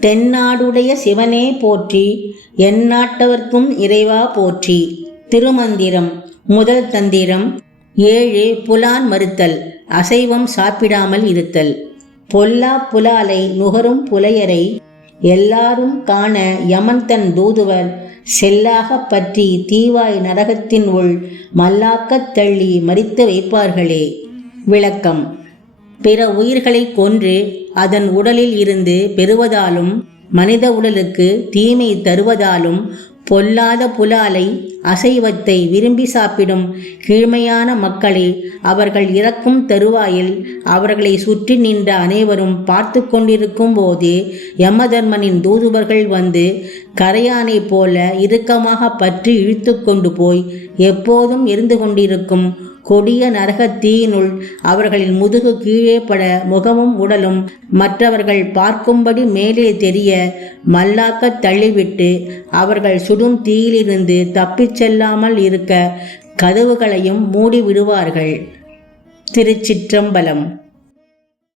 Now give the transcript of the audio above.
தென்னாடுடைய சிவனே போற்றி எந்நாட்டவர்க்கும் இறைவா போற்றி. திருமந்திரம் முதல் தந்திரம் ஏழு புலான் மறுத்தல் அசைவம் சாப்பிடாமல் இருத்தல். பொல்லா புலாலை நுகரும் புலையரை எல்லாரும் காண யமன் தன் தூதுவர் செல்லாகப் பற்றி தீவாய் நரகத்தின் உள் மல்லாக்கத் தள்ளி மறித்து வைப்பார்களே. விளக்கம் பிற உயிர்களை கொன்று அதன் உடலில் இருந்து பெறுவதாலும் மனித உடலுக்கு தீமை தருவதாலும் பொல்லாத புலாலை அசைவத்தை விரும்பி சாப்பிடும் கீழ்மையான மக்களை அவர்கள் இறக்கும் தருவாயில் அவர்களை சுற்றி நின்ற அனைவரும் பார்த்து கொண்டிருக்கும் போதே யமதர்மனின் தூதுவர்கள் வந்து கரையானை போல இறுக்கமாக பற்றி இழுத்து கொண்டு போய் எப்போதும் இருந்து கொண்டிருக்கும் கொடிய நரக தீயினுள் அவர்களின் முதுகு கீழே பட முகமும் உடலும் மற்றவர்கள் பார்க்கும்படி மேலே தெரிய மல்லாக்கத் தள்ளிவிட்டு அவர்கள் சுடும் தீயிலிருந்து தப்பிச் செல்லாமல் இருக்க கதவுகளையும் மூடி விடுவார்கள் திருச்சிற்றம்பலம்